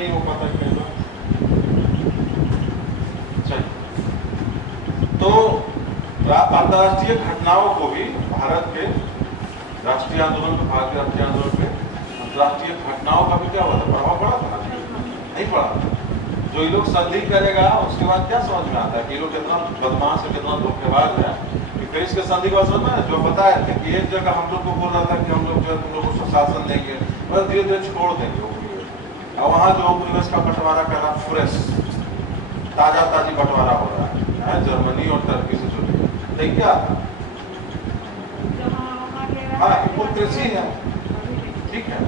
नहीं हो पाता कई बार। तो अंतर्राष्ट्रीय घटनाओं को भी भारत के राष्ट्रीय आंदोलन पे, भारतीय राष्ट्रीय आंदोलन पे अंतर्राष्ट्रीय घटनाओं का भी क्या हुआ था, प्रभाव पड़ा था? नहीं पड़ा। जो ये लोग संधि करेगा उसके बाद क्या समझ में आता है कि ये लोग कितना बदमाश है, कितना धोखेबाज है। फिर इसके संधि का समझ में जो बताया था कि एक जगह हम लोग को बोल रहा था कि हम लोग जो है तुम लोग को शासन देंगे, बस धीरे धीरे छोड़ देंगे उपनिवेश। और वहाँ जो उपनिवेश का बंटवारा कर रहा, फ्रेश ताजी बंटवारा हो रहा है जर्मनी और टर्की से जुड़े। देखिए क्या हाँ हिपोक्रेसी है, ठीक है,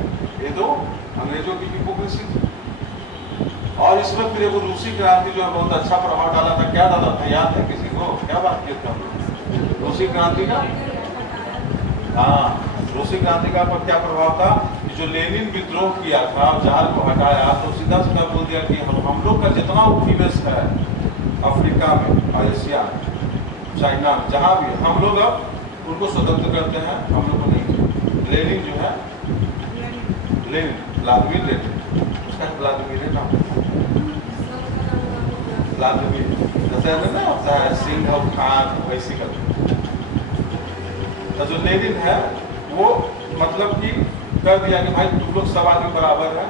ये तो अंग्रेजों की हिपोक्रेसी थी। और इसमें फिर वो रूसी क्रांति जो है बहुत अच्छा प्रभाव डाला था। क्या डाला था याद है किसी को? क्या बात किया था रूसी क्रांति का? हाँ, रूसी क्रांति का पर क्या प्रभाव था कि जो लेनिन विद्रोह किया था, जार को हटाया, तो सीधा सीधा बोल दिया कि हम लोग का जितना उपनिवेश है अफ्रीका में और एशिया में, चाइना में, जहाँ भी हम लोग अब उनको स्वतंत्र करते हैं, हम लोग को नहीं। लेनिन जो है, लेनिन व्लादिमीर लेनिन, उसका व्लादिमीर नाम, व्लादिमीर जैसे ना होता है सिंह और खान वैसी का। तो जो लेनिन है वो मतलब कि कर दिया कि भाई तुम लोग सब आदमी बराबर है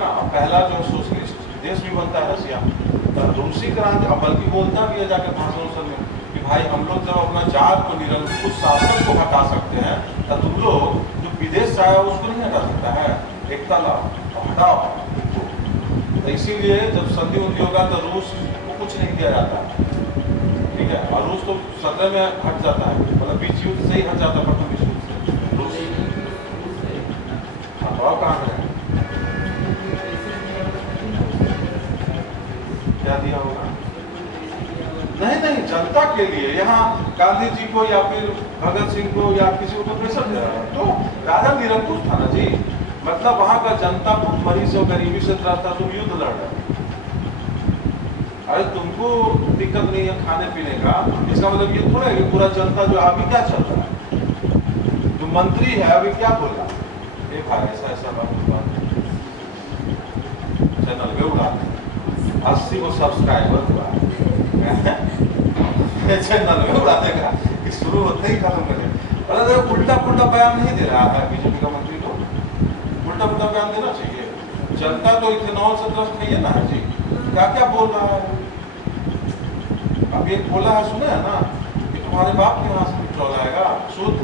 ना। पहला जो सोशलिस्ट देश भी बनता है रशिया, तो रूसी क्रांति बल्कि बोलता भी है जाकर भाषण में कि भाई हम लोग जब अपना जार को निरंकुश शासन को हटा सकते हैं, तो तुम लोग जो विदेश से आया उसको नहीं हटा सकता है, एकता लाओ और हटाओ। तो इसीलिए जब संधि उन्धि होगा तो रूस को कुछ नहीं दिया जाता, ठीक है, और रूस तो सतह में हट जाता है, मतलब बीच युद्ध से ही हट जाता है, प्रथम विश्व युद्ध से रूस। और कहाँ है क्या दिया होगा? नहीं, जनता के लिए। यहाँ गांधी जी को या फिर भगत सिंह को या किसी को प्रेशर दे रहा है, तो राजा निरंकुश था ना जी, मतलब वहां का जनता भूखमरी से और गरीबी से त्रस्त था, तुम युद्ध लड़ रहे। अरे तुमको दिक्कत नहीं है खाने पीने का, इसका मतलब ये थोड़ा है कि पूरा जनता जो अभी क्या चल रहा है, जो मंत्री है अभी क्या बोल रहा है, भाई ऐसा बात चैनल पे उड़ा 80 को सब्सक्राइबर हुआ चैनल में उड़ा देगा कि शुरू होते ही खत्म करें। उल्टा पुल्टा बयान नहीं दे रहा है बीजेपी का मंत्री को, उल्टा पुल्टा बयान देना चाहिए। जनता तो इथेनॉल से त्रस्त नहीं है ना जी, क्या क्या बोल रहा है। अब एक बोला है सुने है ना कि तुम्हारे बाप के यहाँ से पेट्रोल आएगा शुद्ध,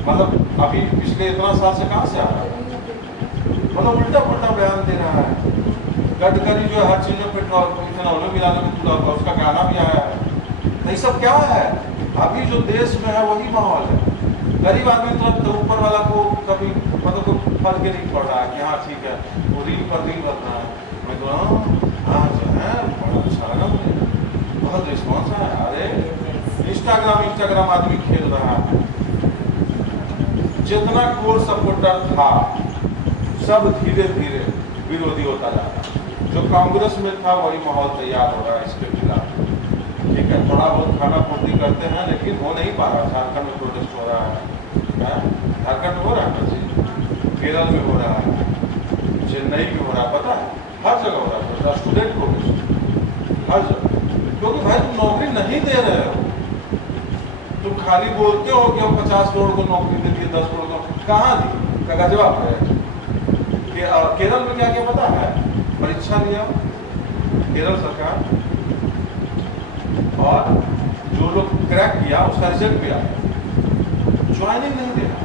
मतलब अभी पिछले इतना साल से कहाँ से आ रहा है, मतलब उल्टा पुल्टा बयान दे रहा है। गडकरी जो हर चीज में पेट्रोल इथेनॉल में मिलाने में तुला हुआ, उसका गाना भी आया है। ये सब क्या है? अभी जो देश में है वही माहौल है। गरीब आदमी तो ऊपर वाला को कभी मतलब को फर्क नहीं पड़ रहा है कि हाँ ठीक है वो रील पर रील बन रहा है। मैं तो हाँ जो है बड़ा अच्छा लगा मुझे, बहुत रिस्पॉन्स है। अरे इंस्टाग्राम आदमी खेल रहा है। जितना कोर सपोर्टर था सब धीरे धीरे विरोधी होता जा रहा है। जो कांग्रेस में था वही माहौल तैयार हो रहा है इसके खिलाफ, ठीक है। थोड़ा बहुत खाना पूर्ति करते हैं लेकिन हो नहीं पा रहा। झारखंड में प्रोटेस्ट हो रहा है, झारखंड में हो रहा है ना जी, केरल में हो रहा है, चेन्नई में हो रहा है, पता है हर जगह हो रहा है स्टूडेंट प्रोटेस्ट, हर जगह। क्योंकि भाई तुम नौकरी नहीं दे रहे हो, तुम खाली बोलते हो कि हम 50 करोड़ को नौकरी दे दिए, 10 करोड़ को कहाँ दी का जवाब है। केरल में क्या क्या पता है, परीक्षा लिया केरल सरकार और जो लोग क्रैक किया उसका रिजल्ट भी आया, ज्वाइनिंग नहीं दे रहा।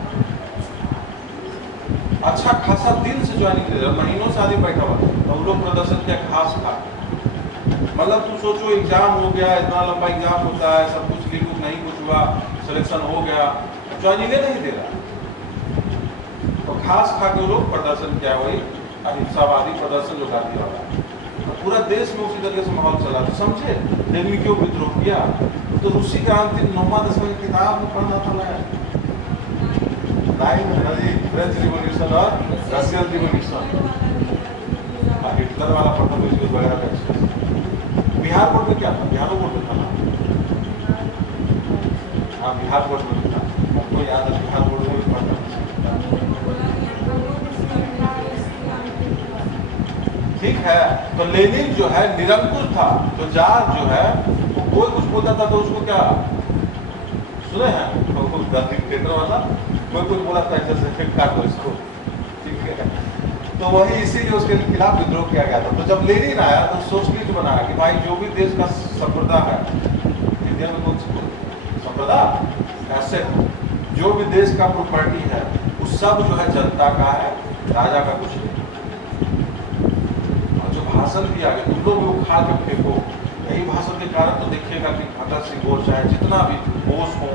अच्छा खासा दिन से ज्वाइनिंग दे रहा, महीनों से आदमी बैठा हुआ और लोग प्रदर्शन किया घास खा। मतलब तुम सोचो एग्जाम हो गया, इतना लंबा एग्जाम होता है, सब कुछ लिखो नहीं कुछ हुआ, सिलेक्शन हो गया, ज्वाइनिंग नहीं दे रहा। तो घास खा के लोग प्रदर्शन किया, वही अहिंसावादी प्रदर्शन जो कर दिया होगा। पूरा देश में उसी तरीके से माहौल चला। तो समझे लेनिन क्यों विद्रोह किया? तो रूसी क्रांति 9वां 10वां की किताब में पढ़ना था मैं, फ्रेंच रिवॉल्यूशन और रशियन रिवॉल्यूशन, हिटलर वाला पढ़ना वगैरह का। बिहार बोर्ड में क्या था? बिहार बोर्ड में था ना, हाँ बिहार बोर्ड में था, हमको याद है बिहार बोर्ड में भी पढ़ना। ठीक है। तो लेनिन जो है निरंकुश था, तो जार जो है वो कोई कुछ बोलता था तो उसको क्या सुने हैं, डिक्टेटर वाला कोई कुछ बोला था जैसे काट दो इसको, ठीक है। तो वही इसीलिए उसके खिलाफ विद्रोह किया गया था। तो जब लेनिन आया तो सोशलिस्ट बनाया कि भाई जो भी देश का संप्रदा है, इंडिया में कौन सी संप्रदा ऐसे, जो भी देश का प्रॉपर्टी है वो सब जो है जनता का है, राजा का कुछ नहीं। और जो भाषण दिया गया तुम लोग भी उखाड़ के फेंको, यही भाषण के कारण तो देखिएगा कि भगत सिंह हो चाहे जितना भी बोस हो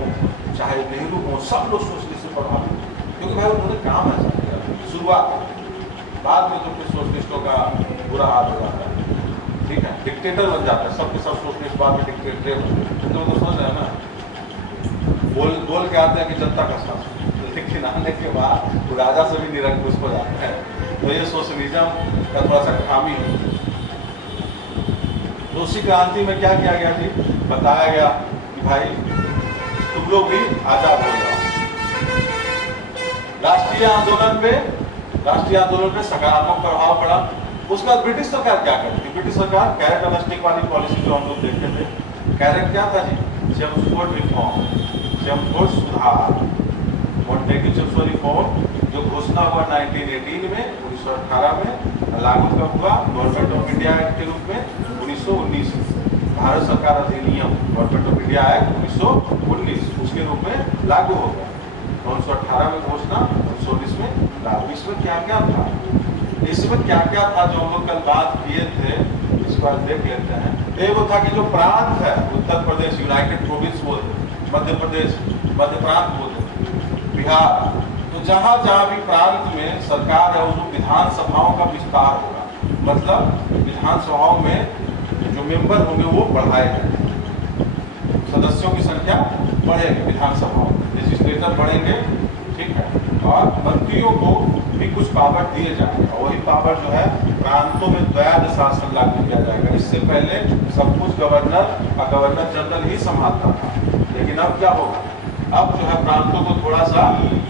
चाहे नेहरू हो, सब लोग सोशलिस्ट से प्रभावित, क्योंकि भाई उन्होंने काम ऐसा किया शुरुआत, बाद में तो फिर सोशलिस्टों का बुरा हाल हो जाता है, ठीक है, डिक्टेटर बन जाता है, सबके सब सोशलिस्ट बाद में डिक्टेटर बन जाते हैं। तो समझ रहे हैं ना, बोल के आते हैं कि जनता का शासन, लेकिन आने के बाद वो राजा से भी निरंकुश हो जाते हैं। तो ये सोशलिज्म का थोड़ा सा खामी है। रूसी क्रांति में क्या किया गया जी, बताया गया कि भाई तुम लोग भी आजाद हो जाओ। राष्ट्रीय आंदोलन पे सकारात्मक प्रभाव पड़ा। उसका ब्रिटिश सरकार क्या करती थी, ब्रिटिश सरकार कैरेट एंड स्टिक वाली पॉलिसी जो हम लोग देखते थे, कैरेट क्या था जी, चेम्सफोर्ड रिफॉर्म, चेम्सफोर्ड सुधार, मॉन्टेग्यू चेम्सफोर्ड रिफॉर्म जो घोषणा हुआ 1918 में, 1918 में लागू कब हुआ, गवर्नमेंट ऑफ इंडिया एक्ट के रूप में 1919, भारत सरकार अधिनियम गवर्नमेंट ऑफ इंडिया एक्ट 1919 उसके रूप में लागू हो गया। 1918 में घोषणा, 1919 में लागू। इसमें क्या क्या था, इसमें क्या क्या था जो हम लोग कल बात किए थे, इसको आज देख लेते हैं। एक वो था कि जो प्रांत है, उत्तर प्रदेश यूनाइटेड प्रोविंस बोलते, मध्य प्रदेश मध्य प्रांत बोलते, बिहार, तो जहाँ जहाँ भी प्रांत में सरकार है उसमें विधानसभाओं का विस्तार होगा, मतलब विधानसभाओं में जो मेंबर होंगे वो बढ़ाए जाएंगे, सदस्यों की संख्या बढ़ेगी विधानसभाओं में, लेजिस्लेटर बढ़ेंगे, ठीक है, और मंत्रियों को भी कुछ पावर दिए जाएंगे, और वही पावर जो है प्रांतों में द्वैध शासन लागू किया जाएगा। इससे पहले सब कुछ गवर्नर जनरल ही संभालता था, लेकिन अब क्या होगा, अब जो है प्रांतों को थोड़ा सा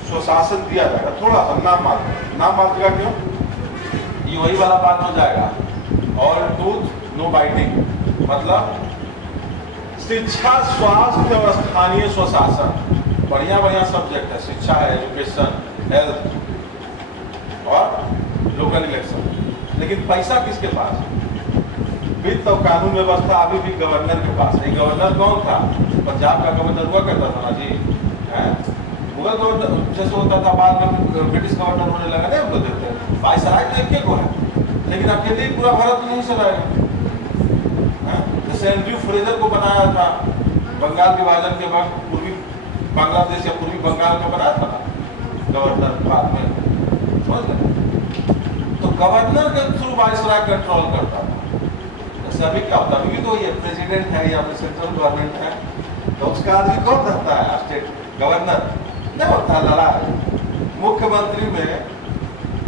स्वशासन दिया जाएगा, थोड़ा सा नाम मात्र का, क्यों, ये वही वाला बात हो जाएगा, ऑल ट्रूथ नो बाइटिंग, मतलब शिक्षा, स्वास्थ्य और स्थानीय स्वशासन, बढ़िया बढ़िया सब्जेक्ट है, शिक्षा है, एजुकेशन, हेल्थ और लोकल इलेक्शन। लेकिन पैसा किसके पास, वित्त और कानून व्यवस्था अभी भी गवर्नर के पास है। गवर्नर कौन था, पंजाब का गवर्नर हुआ करता था ना जी, मुगल गवर्नर जैसे होता था, बाद में ब्रिटिश गवर्नर होने लगा, नहीं हम लोग देते वायसराय तो एक को है, लेकिन अकेले ही पूरा भारत नहीं चलाएगा। जैसे एंड्रयू फ्रेजर को बनाया था बंगाल विभाजन के वक्त, पूर्वी बांग्लादेश या पूर्वी बंगाल का बनाया था गवर्नर, बाद में समझ गए। तो गवर्नर के थ्रू वायसराय कंट्रोल करता था। जैसे अभी क्या होता है, अभी तो ये प्रेसिडेंट है या फिर सेंट्रल गवर्नमेंट है, तो उसका आदमी कौन रहता है, स्टेट गवर्नर नहीं होता है, लड़ा है। मुख्यमंत्री में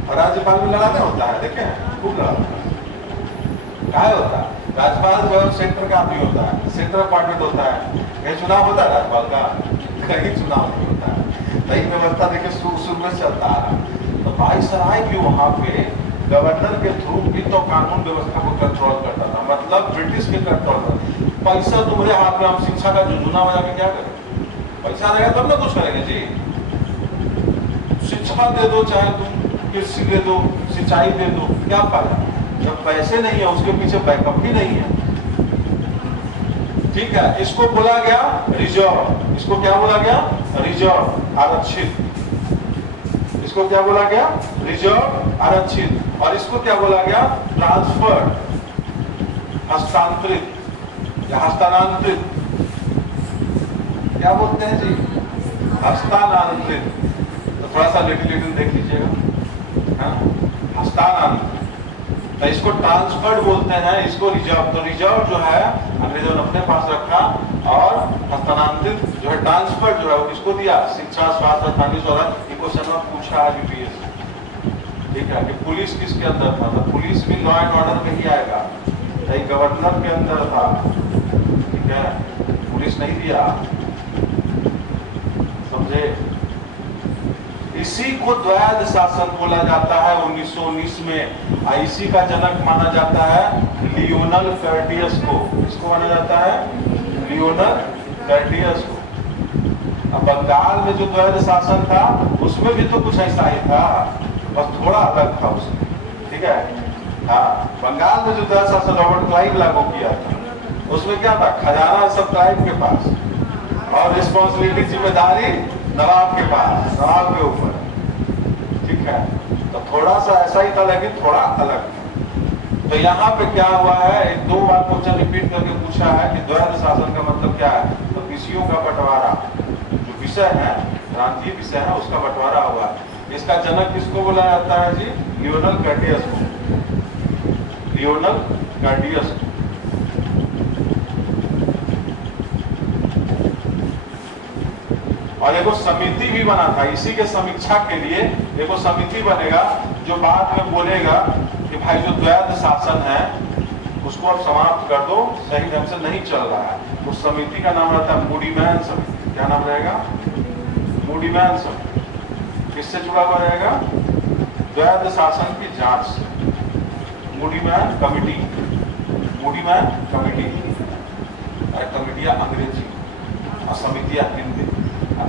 और राज्यपाल में लड़ा नहीं होता है, देखें खूब लड़ा होता है, क्या होता है, राज्यपाल जो सेंटर का आदमी होता है, सेंटर अपार्टमेंट होता है, कहीं चुनाव होता है राज्यपाल का, कहीं चुनाव नहीं होता है। तो ये व्यवस्था देखिए शुरू में चलता है। तो वायसराय भी वहाँ पे गवर्नर के थ्रू वित्त और कानून व्यवस्था को कंट्रोल करता था, मतलब ब्रिटिश के कंट्रोल में। पैसा तुम्हारे हाथ में, हम शिक्षा का झुंझुना बजा के क्या करें, पैसा रहेगा तब ना कुछ करेंगे जी। शिक्षा दे दो, चाहे तुम कृषि दे दो, सिंचाई दे दो, क्या फायदा जब पैसे नहीं है, उसके पीछे बैकअप भी नहीं है, ठीक है। इसको बोला गया रिजर्व, इसको क्या बोला गया, रिजर्व, आरक्षित, इसको क्या बोला गया, रिजर्व, आरक्षित, और इसको क्या बोला गया, ट्रांसफर, हस्तांतरित या हस्तांतरित, क्या बोलते हैं जी, हस्तांतरित। तो थोड़ा सा लिटिल देख लीजिएगा, हस्तांतरित, तो इसको ट्रांसफर्ड बोलते हैं, इसको रिजर्व। तो रिजर्व जो है अंग्रेजों ने अपने पास रखा, और हस्तांतरित जो है ट्रांसफर जो है वो किसको दिया, शिक्षा, स्वास्थ्य, स्थानीय स्वराज। ये क्वेश्चन में पूछा आज यूपीएससी, ठीक है, कि पुलिस किसके अंदर था, तो पुलिस भी लॉ एंड ऑर्डर में ही आएगा, यही गवर्नर के अंदर था, ठीक है, पुलिस नहीं दिया, समझे। इसी को द्वैध शासन बोला जाता है 1919 में। इसी का जनक माना जाता है लियोनल कर्टियस को। किसको माना जाता है? लियोनल कर्टियस को। अब बंगाल में जो द्वैध शासन था उसमें भी तो कुछ ऐसा ही था, बस थोड़ा अलग था उसमें, ठीक है। हाँ, बंगाल में जो द्वैध शासन रॉबर्ट क्लाइव लागू किया था उसमें क्या था? खजाना सब क्लाइव के पास और रिस्पॉन्सिबिलिटी, जिम्मेदारी नवाब के पास, नवाब के ऊपर, ठीक है। तो थोड़ा सा ऐसा ही था लेकिन थोड़ा अलग था। तो यहाँ पे क्या हुआ है, एक दो बार क्वेश्चन रिपीट करके पूछा है कि द्वैध शासन का मतलब क्या है। तो विषयों का बंटवारा, जो विषय है, प्रांतीय विषय है, उसका बंटवारा हुआ है। इसका जनक किसको बोला जाता है जी? लियोनल कर्टियस को। लियोनल कर्टियस को। और एक समिति भी बना था इसी के समीक्षा के लिए। एक समिति बनेगा जो बाद में बोलेगा कि भाई जो द्वैध शासन है उसको अब समाप्त कर दो, सही ढंग से नहीं चल रहा है। उस समिति का नाम रहता है मूडीमैन समिति। क्या नाम रहेगा? मूडीमैन समिति। किससे जुड़ा हुआ रहेगा? द्वैध शासन की जांच से। मूडीमैन कमिटी। मूडीमैन कमिटी। कमिटियां अंग्रेजी और समितियां हिंदी।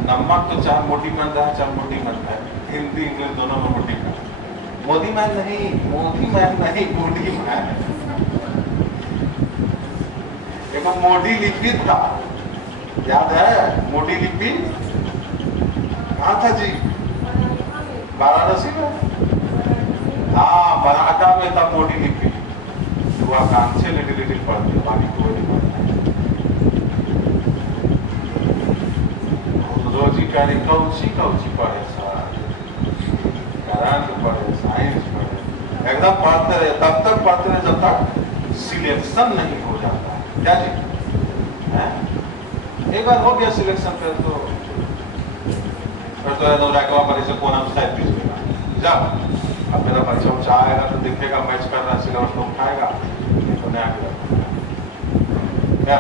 नमक तो चाहे मोटी मन रहा चाहे मोटी मन है, हिंदी इंग्लिश दोनों में मोटी मन। मोदी मैन नहीं, मोदी मैन नहीं, मोदी मैन। एक मोदी लिपि था, याद है? मोदी लिपि कहाँ था जी? वाराणसी में। हाँ, मराठा में था मोदी लिपि। तो आकांक्षे लिटिल लिटिल पढ़ते, बाकी कोई नहीं पढ़ता। रोजी करी कौची कौची पढ़े सर, करंट पढ़े, साइंस पढ़े, एकदम पढ़ते रहे, तब तक पढ़ते रहे जब तक सिलेक्शन नहीं हो जाता है। क्या जी? है? एक बार हो गया सिलेक्शन पे तो परीक्षा को नाम 37 में जाओ। अब मेरा बच्चा उच्चा आएगा तो दिखेगा मैच कर रहा है, सिलेबस को उठाएगा, तो नया क्या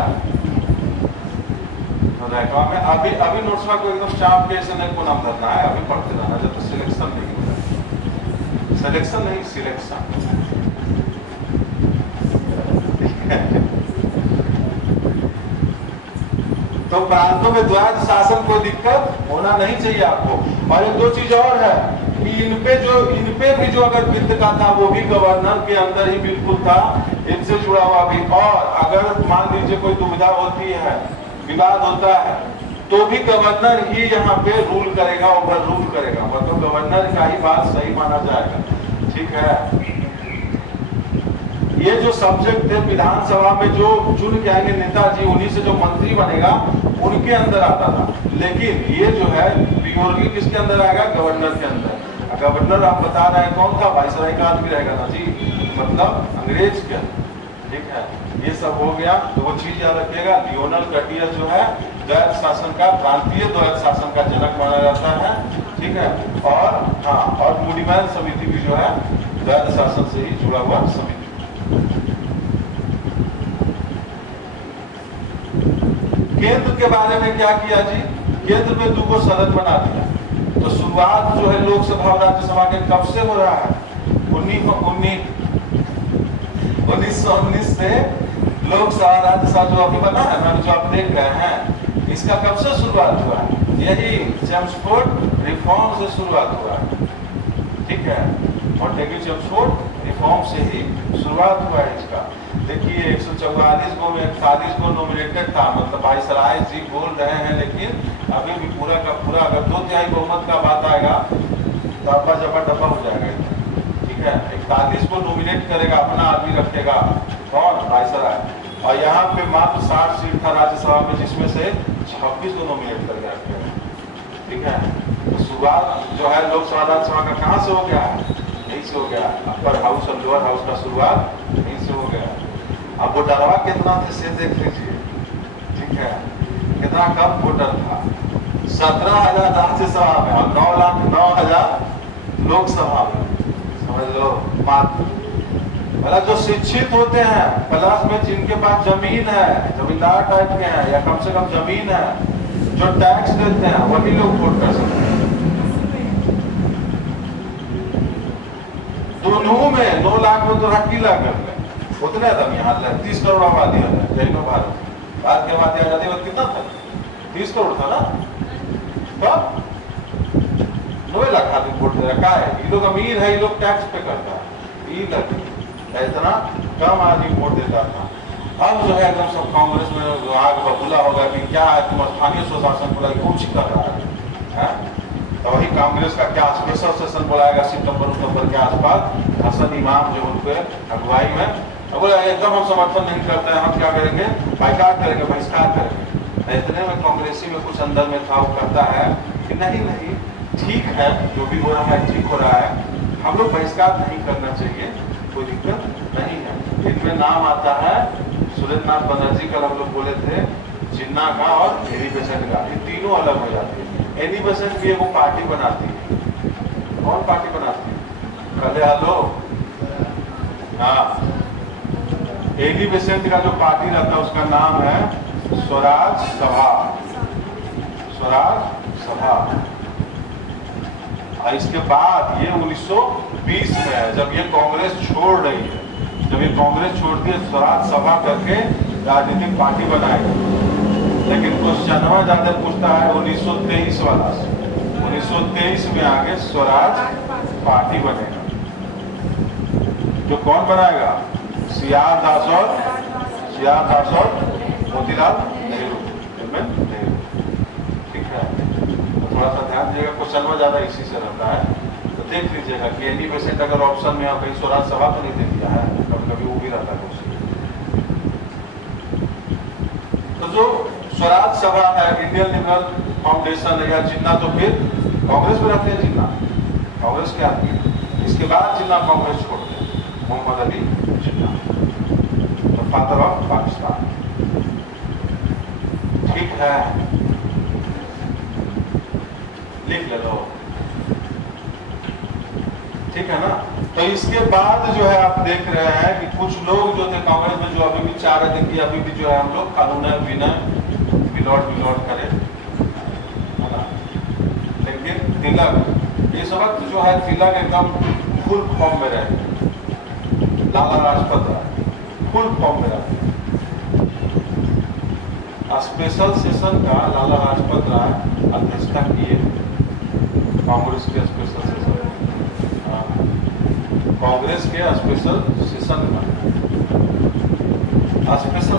में अभी नोट्स को एकदम चाप के ऐसे नहीं को नाम धरना है, अभी पढ़ते रहना जब तक सिलेक्शन नहीं होगा। सिलेक्शन नहीं, सिलेक्शन। तो प्रांतों में द्वैध शासन कोई दिक्कत होना नहीं चाहिए आपको। और एक दो चीज और है कि इनपे भी जो अगर वित्त का था वो भी गवर्नर के अंदर ही बिल्कुल था, इनसे जुड़ा हुआ भी। और अगर मान लीजिए कोई दुविधा होती है, विवाद होता है, तो भी गवर्नर ही यहाँ पे रूल करेगा, ओवर रूल करेगा। मतलब गवर्नर का ही बात सही माना जाएगा, ठीक है। ये जो सब्जेक्ट थे विधानसभा में जो चुन के आएंगे नेताजी, उन्हीं से जो मंत्री बनेगा उनके अंदर आता था। लेकिन ये जो है प्योरली किसके अंदर आएगा? गवर्नर के अंदर। गवर्नर आप बता रहे हैं कौन था? वाइसराय का आदमी रहेगा ना जी, मतलब अंग्रेज के, ठीक है। ये सब हो गया। तो वो चीज याद रखिएगा, लियोनल कर्टियस जो है द्वैध शासन का, प्रांतीय द्वैध शासन का जनक माना जाता है, ठीक है। और हाँ, और मूडीमैन समिति भी जो है द्वैध शासन से ही जुड़ा हुआ समिति। केंद्र के बारे में क्या किया जी? केंद्र में 2 सदन बना दिया। तो शुरुआत जो है लोकसभा और राज्यसभा के कब से हो रहा है? 1919 से लोकसभा राज्यसभा जो अभी बना है, मैंने जो आप देख रहे हैं, इसका कब से शुरुआत हुआ है? यही चेम्सफोर्ड रिफॉर्म से शुरुआत हुआ है, ठीक है। मॉन्टेग्यू चेम्सफोर्ड रिफॉर्म से ही शुरुआत हुआ है इसका। देखिए 144 को में 41 को नॉमिनेटेड था, मतलब वाइसराय जी बोल रहे हैं, लेकिन अभी भी पूरा का पूरा अगर 2/3 बहुमत का बात आएगा तो अब्बा जब्बा डब्बा हो जाएगा, ठीक है। 41 को नॉमिनेट करेगा, अपना आदमी रखेगा, कौन? वाइसराय। और यहाँ पे मात्र 60 सीट था राज्यसभा में, जिसमें से 26 को नॉमिनेट करके रखेगा, ठीक है। तो शुरुआत जो है लोकसभा राज्यसभा का कहाँ से हो गया है? यहीं से हो गया। अपर हाउस और लोअर हाउस का शुरुआत यहीं से हो गया। अब वोटरवा कितना थे से देख लीजिए, ठीक है। कितना कम वोटर था, 17,000 राज्यसभा में और 9,09,000 लोकसभा में, समझ लो। मात्र मतलब जो शिक्षित होते हैं प्लस में जिनके पास जमीन है, जमींदार टाइप के हैं, या कम से कम जमीन है, जो टैक्स देते हैं, वही लोग वोट कर सकते हैं। दोनों में 9 लाख में तो किला कर ले उतने आदमी यहाँ 30 करोड़ आबादी है जैनो भारत की आबादी वक्त कितना था 30 करोड़ था ना तब 9 लाख आदमी वोट दे रखा है। ये लोग अमीर है ये लोग टैक्स पे करता है ये लग इतना कम आदमी वोट देता था। अब जो है एकदम सब कांग्रेस में आग बबूला होगा कि क्या है तुम स्थानीय स्वशासन बुलाई कुछ कर रहा है तो वही कांग्रेस का क्या स्पेशल सेशन बुलाएगा सितंबर के आसपास हसन इमाम जो उनके अगुवाई में बोले एकदम हम समर्थन नहीं करते हैं हम क्या करेंगे बाइकाट करेंगे बहिष्कार करेंगे। इतने में कांग्रेसी में कुछ अंदर में था वो करता है कि नहीं ठीक है जो भी हो रहा है ठीक हो रहा है हम लोग बहिष्कार नहीं करना चाहिए कोई दिक्कत नहीं है। इनमें नाम आता है सुरेंद्र नाथ बनर्जी कल हम लोग बोले थे जिन्ना का और एनी बेसेंट का ये तीनों अलग हो जाती है। एनी बेसेंट भी वो पार्टी बनाती है कौन पार्टी बनाती है कले आलो हाँ एनी बेसेंट का जो पार्टी रहता है उसका नाम है स्वराज सभा और इसके बाद ये 1920 में है जब ये कांग्रेस छोड़ रही है जब ये कांग्रेस छोड़ती है स्वराज सभा करके राजनीतिक पार्टी बनाएगी। लेकिन क्वेश्चन ज्यादा पूछता है 1923 वाला 1923 में आगे स्वराज पार्टी बनेगा जो कौन बनाएगा सीआर दास और मोतीलाल नेहरू ठीक है। तो थोड़ा सा ध्यान दीजिएगा क्वेश्चन में ज्यादा इसी से रहता है तो देख लीजिएगा कि एनी बेसेंट अगर ऑप्शन में कहीं स्वराज सभा तो नहीं दे दिया है कभी कभी वो भी रहता है तो जो स्वराज सभा है इंडियन लिबरल फाउंडेशन है या जिन्ना तो फिर कांग्रेस में रहते हैं जिन्ना कांग्रेस के आदमी इसके बाद जिन्ना कांग्रेस छोड़ते हैं मोहम्मद अली जिन्ना तो फादर ऑफ पाकिस्तान ठीक है लिख ले लो ठीक है ना। तो इसके बाद जो है आप देख रहे हैं कि कुछ लोग जो थे कांग्रेस में जो अभी भी चाह रहे थे कि अभी भी जो है हम लोग कानून विनय विलौट करें लेकिन तिलक इस वक्त जो है तिलक एकदम फुल फॉर्म में रहे लाला लाजपत राय फुल फॉर्म में रहे स्पेशल सेशन का लाला लाजपत राय अध्यक्षता किए कांग्रेस के स्पेशल सेशन कांग्रेस के स्पेशल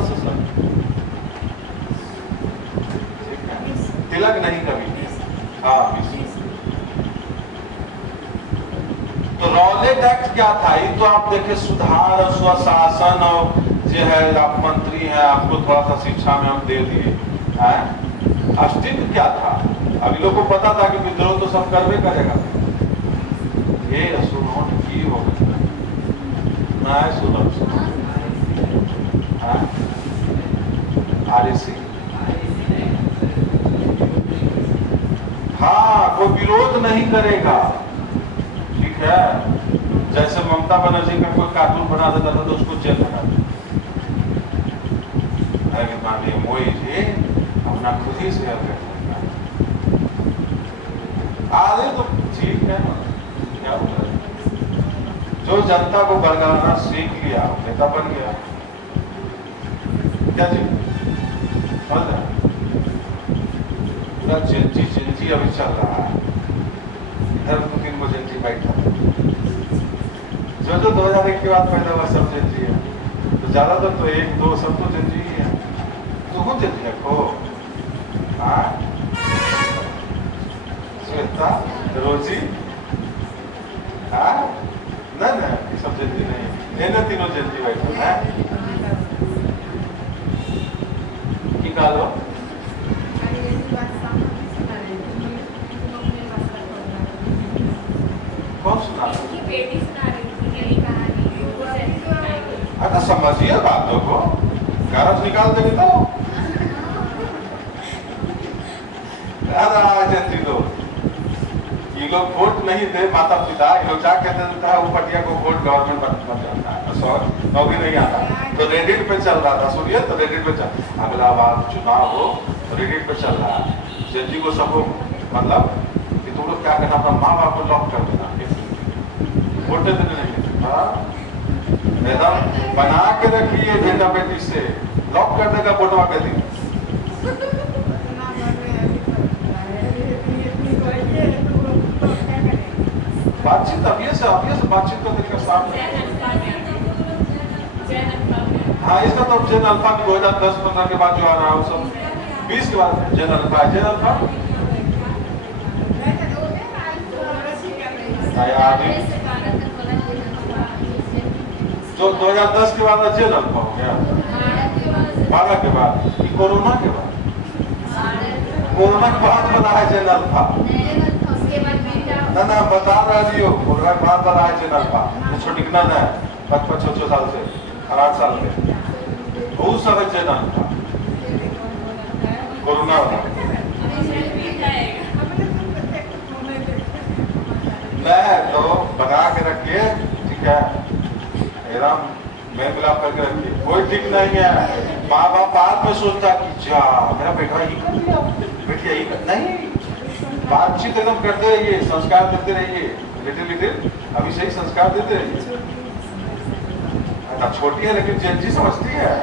सेशन ठीक है तिलक नहीं कभी हाँ तो रॉलेट एक्ट क्या था ये तो आप देखे सुधार और स्वशासन और जो है आप मंत्री हैं आपको थोड़ा सा शिक्षा में हम दे दिए अस्तित्व क्या था अभी लोग को पता था कि विद्रोह तो सब करवे करेगा ये सुनो की हो सुनो आरएसी हाँ कोई विरोध नहीं करेगा ठीक है। जैसे ममता बनर्जी का कोई कार्टून बना देता था तो उसको जेल लगा मोई जी अपना खुद ही शेयर कर आगे तो ठीक है ना क्या बोला जो जनता को बरगलाना सीख लिया नेता बन गया क्या जी पूरा जेंजी अभी चल रहा है इधर 2-3 गो जेंजी बैठा जो 2001 के बाद पैदा हुआ सब जेंजी है तो ज्यादातर तो 1-2 सब तो जेंजी ही है तो खुद जेंजी रखो श्वेता रोजी नहीं सब जेंजी नहीं ये तीनों जेंजी बैठे हैं की कालो कौन सुना बेटी सुना रही थी यही कहानी अच्छा समझिए बातों को कारज निकाल देंगे तो ये लोग वोट नहीं दे माता पिता ये लोग क्या कहते हैं वो पटिया को वोट गवर्नमेंट बन जाता है नौकरी नहीं आता तो रेडिट पे चल रहा था सुनिए तो रेडिट पे चल अगला बार चुनाव हो तो रेडिट पे चल रहा है जेजी को सबको मतलब कि तुम लोग क्या करना अपना माँ बाप को लॉक कर देना वोटे देने नहीं। हाँ एकदम बना के रखिए बेटा बेटी से, लॉक कर देगा वोटवा के दिन। बातचीत अभी से बातचीत का तरीका साफ है। हाँ इसका तो जन अल्फा 2010-15 के बाद जो आ रहा है वो सब 20 के बाद जन अल्फा जो 2010 के बाद जन अल्फा हो गया, 12 के बाद, कोरोना के बाद बना है जन अल्फा। ना बता रही हो, कोरोना के बाद बना है जन अल्फा। छोटी ना 55-56 साल से 8 साल से बहुत सारे जन अल्फा कोरोना वाला। मैं तो बना के रखिए, ठीक है, एकदम मेल मिलाप करके रखिए, कोई ठीक नहीं है। माँ बाप बाद में सोचता कि जा मेरा बेटा ही कर लिया, बेटिया ही कर नहीं। बातचीत एकदम करते रहिए, संस्कार देते रहिए, लिटिल अभी सही संस्कार देते रहिए। छोटी है लेकिन जेंजी समझती है।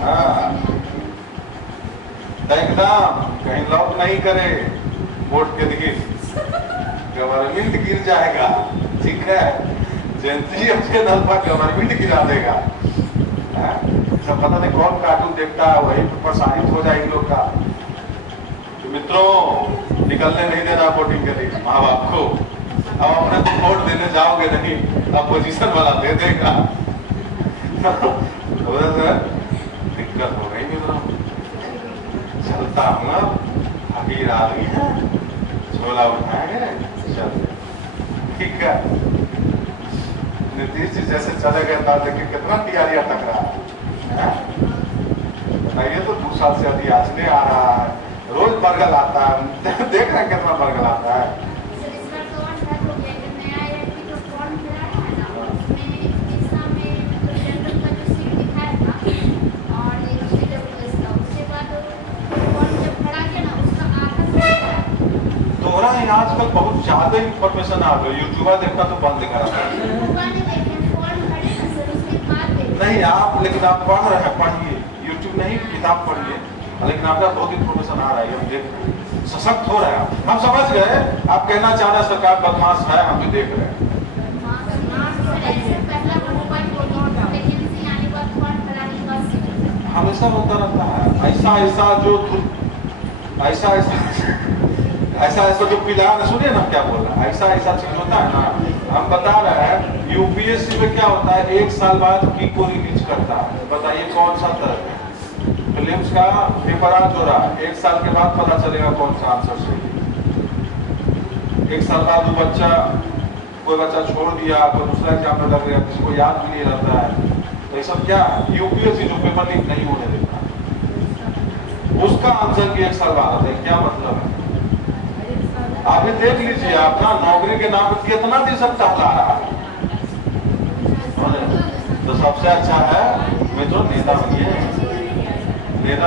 हाँ एकदम कहीं लॉक नहीं करे, वोट के दिन गवर्नमेंट गिर जाएगा, ठीक है। जेंजी अपने नल्पा गवर्नमेंट गिरा देगा। सब पता नहीं कौन कार्टून देखता है, वही प्रसारित हो जाएगी लोग का। तो मित्रों निकलने नहीं देना वोटिंग के लिए माँ बाप को। अब अपने को वोट देने जाओगे नहीं, अपोजिशन वाला दे देगा। दिक्कत हो गई मित्रों। चलता हूँ ना, अभी आदमी है, झोला उठाएंगे, चल ठीक है। नीतीश जी जैसे चले गए था, देखिए कितना तैयारियां टक रहा है। बताइए तो 2 साल से अभी आजने आ रहा है, रोज बर्गल आता है, देख रहे हैं कितना बर्गल आता है। आजकल बहुत ज्यादा इंफॉर्मेशन आ गई, यूट्यूबर देखना तो बंद करा नहीं आप, लेकिन आप पढ़ रहे हैं, पढ़िए, यूट्यूब नहीं किताब पढ़िए, लेकिन आपका बहुत इंफॉर्मेशन आ रहा है, हम देख रहे हैं, सशक्त हो रहे हैं। हम समझ गए आप कहना चाह रहे हैं सरकार बदमाश है, हम भी देख रहे हैं। हमेशा होता रहता है ऐसा जो पिलान, सुनिए ना क्या बोल रहा है, ऐसा चीज होता है ना। हम बता रहे हैं यूपीएससी में क्या होता है, 1 साल बाद की को रिलीज करता है। बताइए कौन सा तरह है, फिल्म्स का पेपर आज हो रहा है, 1 साल के बाद पता चलेगा कौन सा आंसर सही। 1 साल बाद वो बच्चा, कोई बच्चा छोड़ दिया, कोई दूसरा एग्जाम में लग गया, किसी को याद भी नहीं रहता है, तो ये सब क्या है, यूपीएससी जो पेपर लीक नहीं होने देता, उसका आंसर भी 1 साल बाद आता है। क्या मतलब है, आप देख लीजिए, आपका नौकरी के नाम पर कितना दिन सब टहला रहा है। तो सबसे अच्छा है मित्रों नेता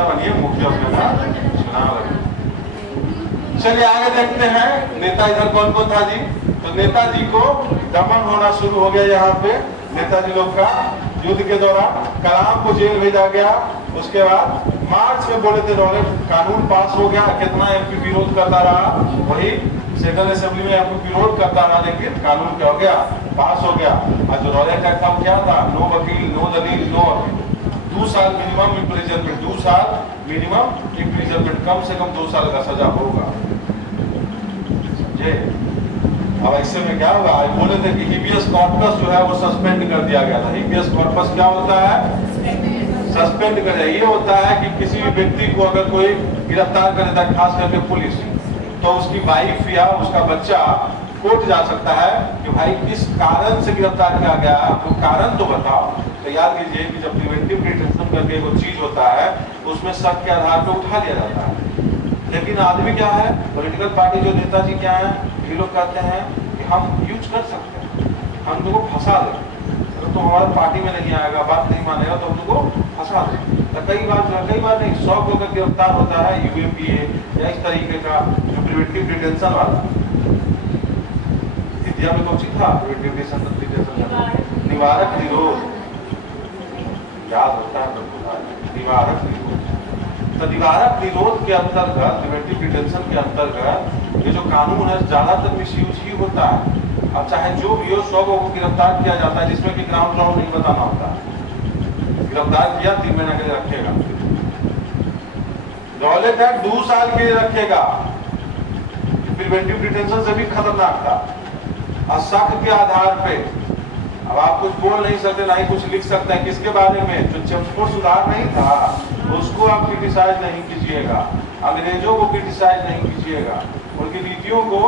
बनिए, मुख्य चुनाव। चलिए आगे देखते हैं नेता इधर कौन कौन था जी। तो नेताजी को दमन होना शुरू हो गया यहाँ पे, नेताजी लोग का युद्ध के दौरान। कलाम को जेल भेजा गया, उसके बाद मार्च में बोले थे रॉलेट कानून पास हो गया, कितना एमपी विरोध करता रहा, वही सेंट्रल असेंबली में एमपी विरोध करता रहा, लेकिन कानून क्या हो गया, पास हो गया। और जो रॉलेट एक्ट था क्या था, नो वकील नो दलील नो वकील, 2 साल मिनिमम इम्प्रिजनमेंट, 2 साल मिनिमम इम्प्रिजनमेंट, कम से कम 2 साल का सजा होगा, समझे। अब ऐसे में क्या होगा, बोले थे कि हिबियस कॉर्पस जो है वो सस्पेंड कर दिया गया था। हिबियस कॉर्पस क्या होता है, सस्पेंड कर, ये होता है कि किसी भी व्यक्ति को अगर कोई गिरफ्तार कर देता है, खास करके पुलिस, तो उसकी वाइफ या उसका बच्चा कोर्ट जा सकता है कि भाई किस कारण से गिरफ्तार किया गया, आपको कारण तो बताओ। तो याद कीजिए कि जब प्रिवेंटिव डिटेंशन करके कोई चीज होता है, उसमें शक के आधार पर उठा लिया जाता है। लेकिन आदमी क्या है, पॉलिटिकल पार्टी जो नेताजी क्या है, ये लोग कहते हैं कि हम यूज कर सकते हैं, हम तुमको फंसा दें, अगर तुम हमारे पार्टी में नहीं आएगा, बात नहीं मानेगा, तो हम तुमको फंसा दें। तो कई बार नहीं, 100 को अगर गिरफ्तार होता है यूएपीए या इस तरीके का जो प्रिवेंटिव डिटेंशन वाला, विद्या में कौन सी था निवारक निरोध, याद होता है निवारक निरोध। तो निवारक निरोध के अंतर्गत, प्रिवेंटिव डिटेंशन के अंतर्गत ये जो कानून है ज्यादातर मिसयूज ही होता है। अब चाहे जो भी हो 100 लोगों को गिरफ्तार किया जाता है जिसमें कि ग्राउंड फ्लोर नहीं बताना होता, गिरफ्तार किया 3 महीने के लिए रखेगा, दौलत है 2 साल के लिए रखेगा, प्रिवेंटिव डिटेंशन से भी खतरनाक था। और शक के आधार पे अब आप कुछ बोल नहीं सकते, ना ही कुछ लिख सकते हैं किसके बारे में, जो चंद्रपुर सुधार नहीं था उसको आप क्रिटिसाइज नहीं कीजिएगा, अंग्रेजों को क्रिटिसाइज नहीं कीजिएगा, उनकी नीतियों को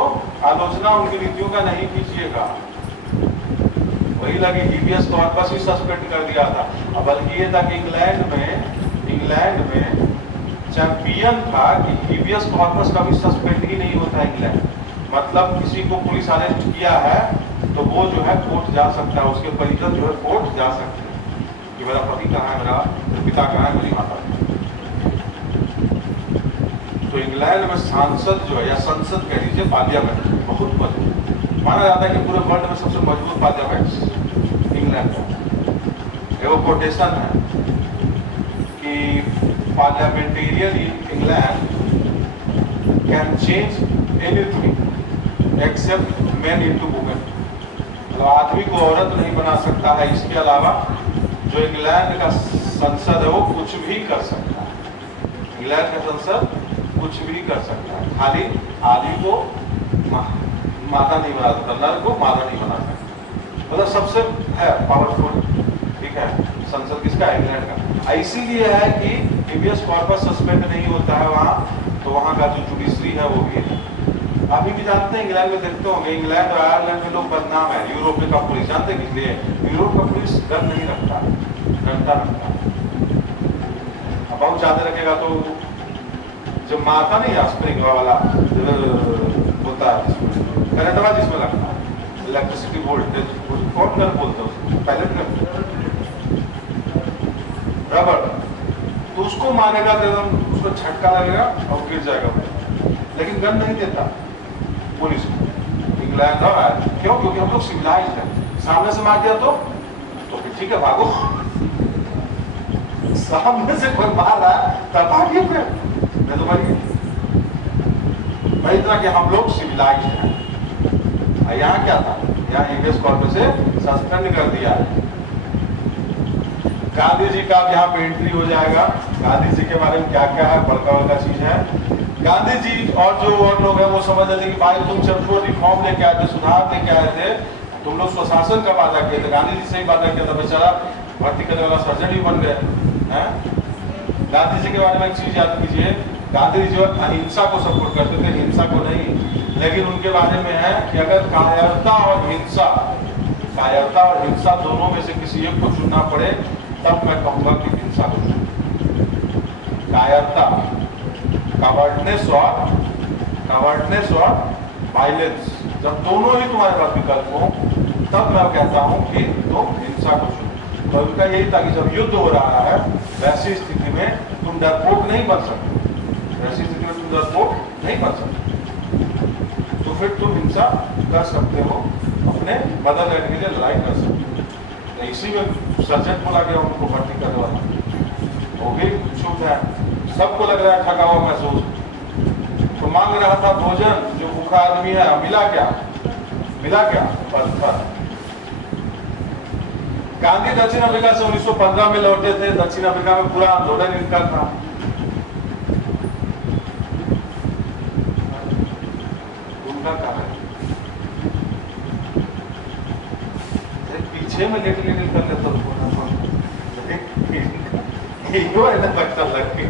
आलोचना उनकी नीतियों का नहीं कीजिएगा। वही लगी हीबियस कॉर्पस ही सस्पेंड कर दिया था। अब बल्कि ये था कि इंग्लैंड में चैंपियन था कि हीबियस कॉर्पस कभी सस्पेंड ही नहीं होता इंग्लैंड। मतलब किसी को पुलिस अरेस्ट किया है तो वो जो है कोर्ट जा सकता है, उसके परिजन जो है कोर्ट जा सकते हैं कि मेरा पति कहाँ है, मेरा पिता कहाँ है, मेरी माता। तो इंग्लैंड में सांसद जो है या संसद कह लीजिए, पार्लियामेंट बहुत मजबूत माना जाता है कि पूरे वर्ल्ड में सबसे मजबूत पार्लियामेंट इंग्लैंड का। एगो कोटेशन है कि parliamentarian in England can change anything accept man into women. मतलब आदमी को औरत नहीं बना सकता है, इसके अलावा जो इंग्लैंड का संसद है वो कुछ भी कर सकता है। इंग्लैंड का संसद कुछ भी कर सकता है, खाली आदमी को माता नहीं बना सकता, नर को माता नहीं बना सकता। मतलब सबसे है पावरफुल, ठीक है, संसद किसका, इंग्लैंड का। इसीलिए है कि हीबियस कॉर्पस सस्पेंड नहीं होता है वहाँ, तो वहाँ का जो जुडिशरी है वो भी है। अभी भी जानते हैं इंग्लैंड में देखते होंगे, इंग्लैंड और आयरलैंड में लोग बदनाम है, यूरोप में का पुलिस जानते हैं इसलिए यूरोप का पुलिस गन नहीं रखता, डंडा रखता। अब बहुत ज्यादा रखेगा तो जो मारता नहीं है स्प्रिंग वाला होता है करंट वाला जिसमें लगता है इलेक्ट्रिसिटी वोल्टेज, कौन कर बोलते हैं उसको, पैलेट कर रबर, तो उसको मारेगा तो उसको झटका लगेगा और गिर जाएगा, लेकिन गन नहीं देता पुलिस को इंग्लैंड और आयरलैंड। क्यों? क्योंकि हम लोग सिविलाइज्ड हैं। सामने से मार दिया तो फिर ठीक है भागो, सामने से कोई मार रहा है तब भागिए, फिर मैं तो मर गई। इतना कि हम लोग सिविलाइज्ड हैं। यहाँ क्या था, यहाँ हीबियस कॉर्पस से सस्पेंड कर दिया है। गांधी जी का यहाँ पे एंट्री हो जाएगा। गांधी जी के बारे में क्या क्या है, बड़का बड़का चीज है। गांधी जी और जो और लोग हैं वो समझ लेते कि भाई तुम सबको रिफॉर्म लेके आए थे, सुधार लेके आए थे, तुम लोग स्वशासन का वादा किए थे। गांधी जी से ही वादा किया था, बेचारा भर्ती करने वाला सर्जन भी बन गए हैं। गांधी जी के बारे में एक चीज याद कीजिए, गांधी जी जो अहिंसा को सपोर्ट करते थे, हिंसा को नहीं। लेकिन उनके बारे में है कि अगर कायरता और हिंसा दोनों में से किसी एक को चुनना पड़े तब मैं कहूंगा कि हिंसा को चुनो। कायरता, कावर्डनेस और वायलेंस, जब दोनों ही तुम्हारे पास विकल्प हो तब मैं कहता हूं कि तुम हिंसा को चुनो। तो उनका यही था कि जब युद्ध हो रहा है वैसी स्थिति में तुम डरपोक नहीं बन सकते, तो फिर तुम हिंसा कर सकते हो, अपने मदरलैंड के लिए लड़ाई कर सकते हो। तो इसी में सर्जन बोला गया उनको भर्ती करने वाला, वो भी छूट है। सबको लग रहा है थका हुआ महसूस, तो मांग रहा था भोजन, जो भूखा आदमी है, मिला क्या पत्थर। गांधी दक्षिण अफ्रीका से 1915 में लौटे थे। दक्षिण अफ्रीका में पूरा आंदोलन इनका था। उनका कहा पीछे में लेट कर लेता बच्चा लग के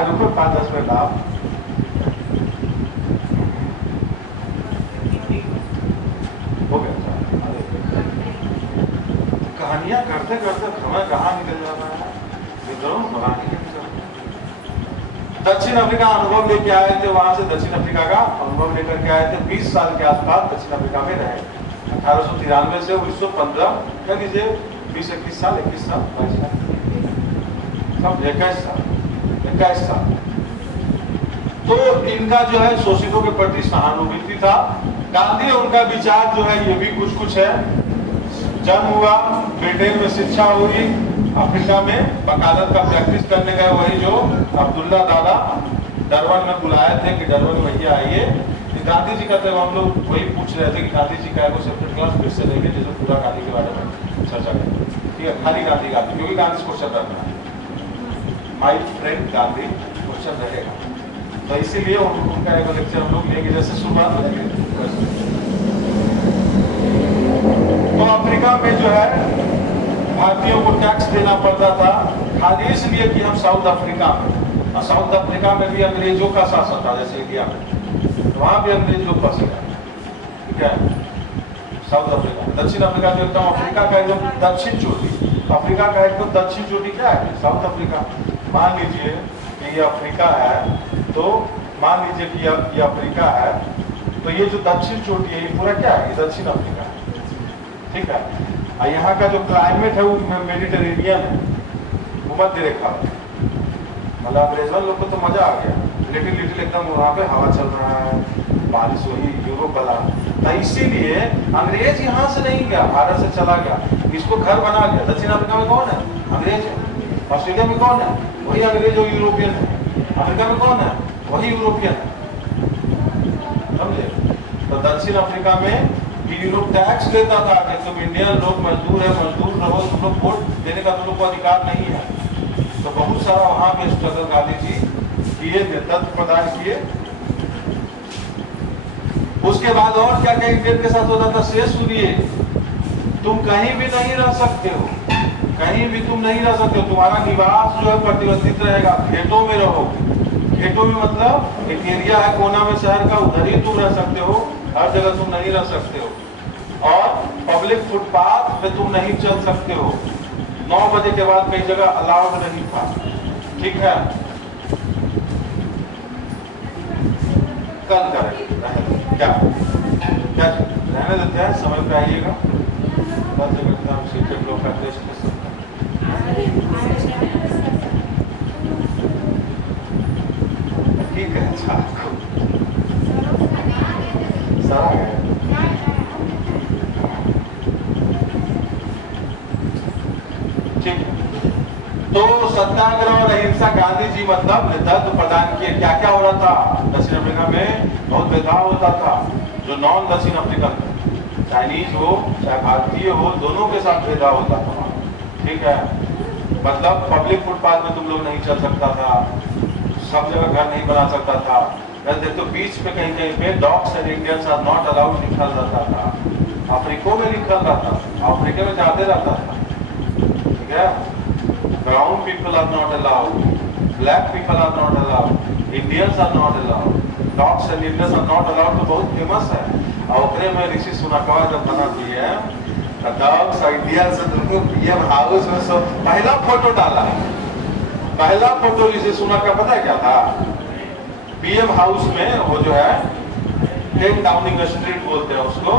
रुको 5-10 मिनट आप हो गया। कहानियां करते करते समय कहाँ निकल जाता है। दक्षिण अफ्रीका अनुभव लेके आए थे, वहां से दक्षिण अफ्रीका का अनुभव लेकर के आए थे। 20 साल के आसपास दक्षिण अफ्रीका में रहे। 1893 से 1915 कह लीजिए 20-21 साल, 21 साल, 22 साल, सब 21 साल। तो इनका जो है शोषितों के प्रति सहानुभूति था। गांधी उनका विचार जो है ये भी कुछ कुछ है। जन्म हुआ, ब्रिटेन में शिक्षा हुई, अफ्रीका में वकालत का प्रैक्टिस करने गए, वही जो अब्दुल्ला दादा डरबन में बुलाए थे कि डरबन भैया आइए। गांधी जी का तो हम लोग वही पूछ रहे थे कि गांधी जी का एगो सेपरेट क्लास फिर से लेंगे जिसमें पूरा गांधी के बारे में चर्चा करें, ठीक है। खाली गांधी क्योंकि गांधी क्वेश्चन रखना है, माई फ्रेंड गांधी क्वेश्चन रहेगा, तो इसीलिए उनका एक लेक्चर हम लोग लेंगे जैसे शुरुआत में। तो अफ्रीका में जो है भारतीयों को टैक्स देना पड़ता था, खाली इसलिए कि हम साउथ अफ्रीका में, और साउथ अफ्रीका में भी अंग्रेजों का शासन था जैसे इंडिया में, तो वहां भी अंग्रेज लोग बसे हैं, ठीक है। साउथ अफ्रीका, दक्षिण अफ्रीका जो एकदम अफ्रीका का एकदम दक्षिण चोटी, अफ्रीका का एकदम दक्षिण चोटी क्या है? South Africa. मान लीजिए कि ये अफ्रीका है, तो मान लीजिए कि ये अफ्रीका है, तो ये जो दक्षिण चोटी है ये पूरा क्या है? ये दक्षिण अफ्रीका है, ठीक है। और यहाँ का जो क्लाइमेट है वो मेडिटेरेनियन है, भूमध्य रेखा, मतलब अंग्रेजों लोग को तो मजा आ गया, लिटिल लिटिल एकदम वहाँ पे हवा चल रहा है, बारिश हुई, यूरोप वाला। तो इसीलिए अंग्रेज यहाँ से नहीं गया, भारत से चला गया, इसको घर बना गया। दक्षिण अफ्रीका में कौन है? अंग्रेज है। ऑस्ट्रेलिया में कौन है? वही अंग्रेज और यूरोपियन है। अफ्रीका में कौन है? वही यूरोपियन है, समझे। तो दक्षिण अफ्रीका में यूरोप टैक्स लेता था कि तुम इंडियन लोग मजदूर है, मजदूर रहो, तुम लोग वोट देने का तुम लोग को अधिकार नहीं है। तो बहुत सारा वहां पे स्ट्रगल गांधी जी किए, नेतृत्व प्रदान किए। उसके बाद और क्या क्या इंडियन के साथ होता था से सुनिए। तुम कहीं भी नहीं रह सकते हो, कहीं भी तुम नहीं रह सकते हो, तुम्हारा निवास जो है प्रतिबंधित रहेगा, खेतों में रहोगे। खेतों में मतलब एक एरिया है कोना में शहर का, उधर ही तुम रह सकते हो, हर जगह तुम नहीं रह सकते हो। और पब्लिक फुटपाथ पे तुम नहीं चल सकते हो, 9 बजे के बाद कई जगह अलाउड नहीं था, ठीक है। कल करें क्या क्या रहने देते हैं, समय पे आइएगा। कल से करते हम सीटेड लोग का टेस्ट ठीक है। अच्छा सारा है, ठीक। तो सत्याग्रह और अहिंसा गांधी जी मतलब नेतृत्व प्रदान किए। क्या क्या हो रहा था दक्षिण अफ्रीका में? बहुत भेदभाव होता था। जो नॉन दक्षिण अफ्रीकन, चाइनीज हो चाहे भारतीय हो, दोनों के साथ भेदभाव होता था, ठीक है। मतलब पब्लिक फुटपाथ में तुम लोग नहीं चल सकता था, सब जगह घर नहीं बना सकता था। तो बीच पे कहीं कहीं पे dogs and Indians are not allowed लिखा रहता था। अफ्रीका में लिखा रहता था, अफ्रीका में जाते रहता था, ठीक है। Brown people are not allowed, black people are not allowed, Indians are not allowed, dogs and Indians are not allowed, तो बहुत फेमस है। और उतने में ऋषि सुनकवा जब बना दिए डॉग्स और इंडियंस दोनों पीएम हाउस में सब पहला फोटो डाला है। पहला फोटो ऋषि सुनक का पता है क्या था? पीएम हाउस में वो जो है 10 डाउनिंग स्ट्रीट बोलते हैं उसको,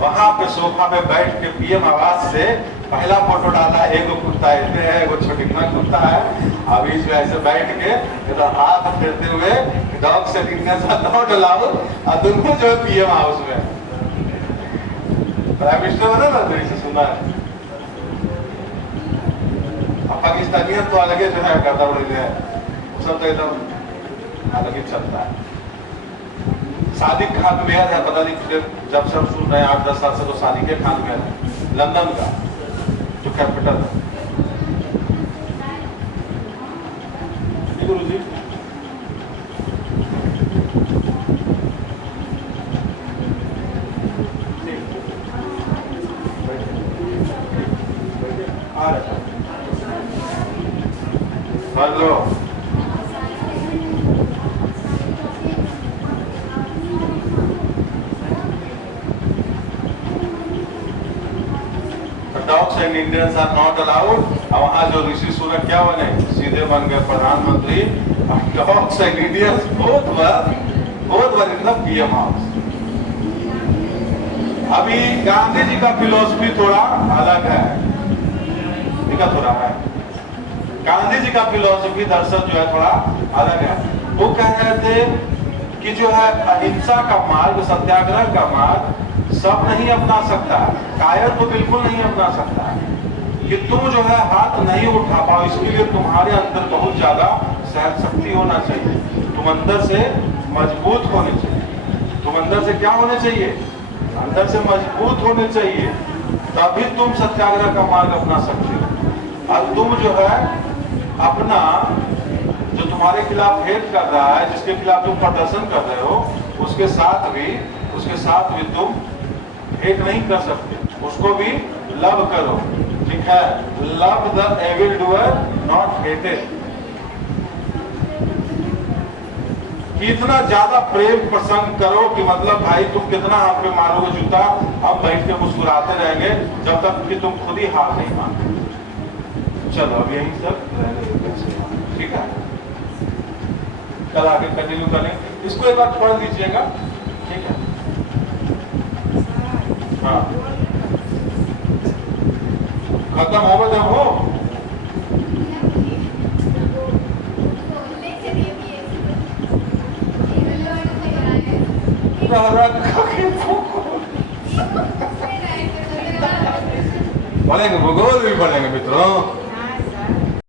वहां पे सोफा पे बैठ के पीएम आवास से पहला फोटो डाला। एगो कुत्ता ऐसे है, एगो छोटिकना कुत्ता है, अभी जो ऐसे बैठ के तो हाथ फेरते हुए डॉग से नॉट अलाउड, और दोनों जो है पीएम हाउस में। प्राइम मिनिस्टर बना ना, तो इसे सुना है। अब पाकिस्तानियत तो अलग जो है करता बड़े है, सब तो एकदम अलग ही चलता है। सादिक खान मेयर है, पता नहीं जब सब सुन रहे हैं 8-10 साल से, तो सादिक खान मेयर है लंदन का, जो कैपिटल है। गुरु जी hello, dogs and Indians are not allowed. और वहां जो ऋषि सुनक क्या बने? सीधे बन गए प्रधानमंत्री। डॉग्स एंड इंडियंस बहुत बार मतलब पीएम हाउस। अभी गांधी जी का फिलोसफी थोड़ा अलग है, दिक्कत हो रहा है। गांधी जी का फिलोसफी दर्शन जो है थोड़ा अलग है। वो कह रहे थे कि जो है अहिंसा का मार्ग, सत्याग्रह का मार्ग सब नहीं अपना सकता है, कायर तो बिल्कुल नहीं अपना सकता है, कि तुम जो है हाथ नहीं उठा पाओ, इसके लिए तुम्हारे अंदर बहुत ज्यादा सहन शक्ति होना चाहिए, तुम अंदर से मजबूत होने चाहिए। तुम अंदर से क्या होने चाहिए? अंदर से मजबूत होने चाहिए, तभी तुम सत्याग्रह का मार्ग अपना सकते हो। और तुम जो है अपना जो तुम्हारे खिलाफ हेट कर रहा है, जिसके खिलाफ तुम प्रदर्शन कर रहे हो, उसके साथ भी तुम हेट नहीं कर सकते, उसको भी लव करो, ठीक है? Love the evil doer not hated. कि इतना ज्यादा प्रेम प्रसंग करो कि मतलब भाई तुम कितना हम पे मारोगे जूता, हम बैठ के मुस्कुराते रहेंगे जब तक कि तुम खुद ही हार नहीं मानते। चलो अब यही सब रहने दो, ठीक है? कल आगे कंटिन्यू करें, इसको एक बार पढ़ लीजिएगा, ठीक है? हाँ, खत्म हो गए हो? पढ़ेंगे, भूगोल भी पढ़ेंगे मित्रों।